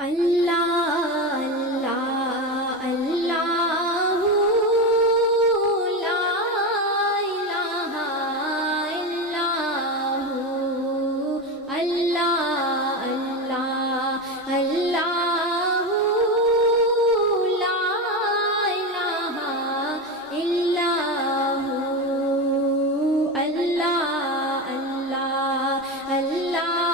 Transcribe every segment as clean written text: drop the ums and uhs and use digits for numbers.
اللہ اللہ اللہ لا الہ الا اللہ اللہ اللہ لا الہ الا اللہ اللہ اللہ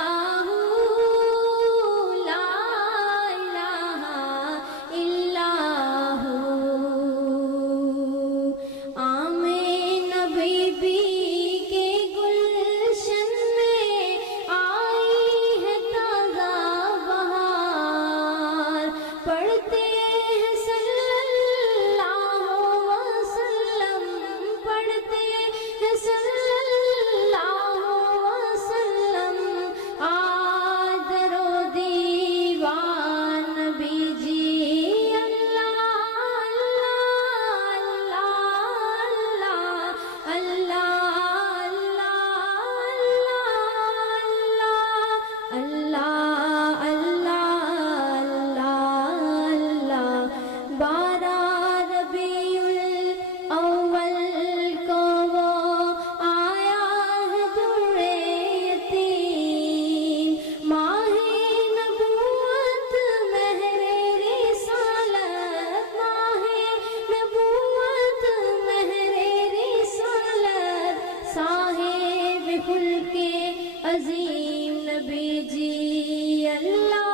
عظیم نبی جی اللہ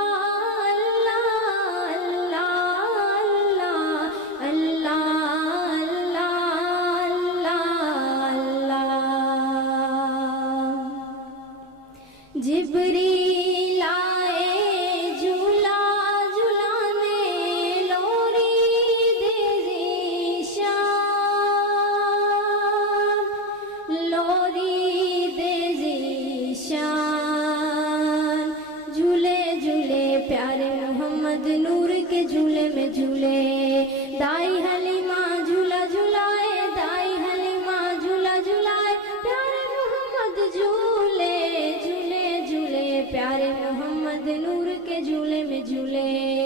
اللہ اللہ اللہ اللہ اللہ جبریل آئے جھولا جھلانے لوری دے ذیشان لوری دے ذیشان جھولے جھولے پیارے محمد نور کے جھولے میں جھولے دائی حلیمہ جھولا جھلائے دائی حلیمہ جھولا جھلائے پیارے محمد جھولے جھولے جھولے پیارے محمد نور کے جھولے میں جھولے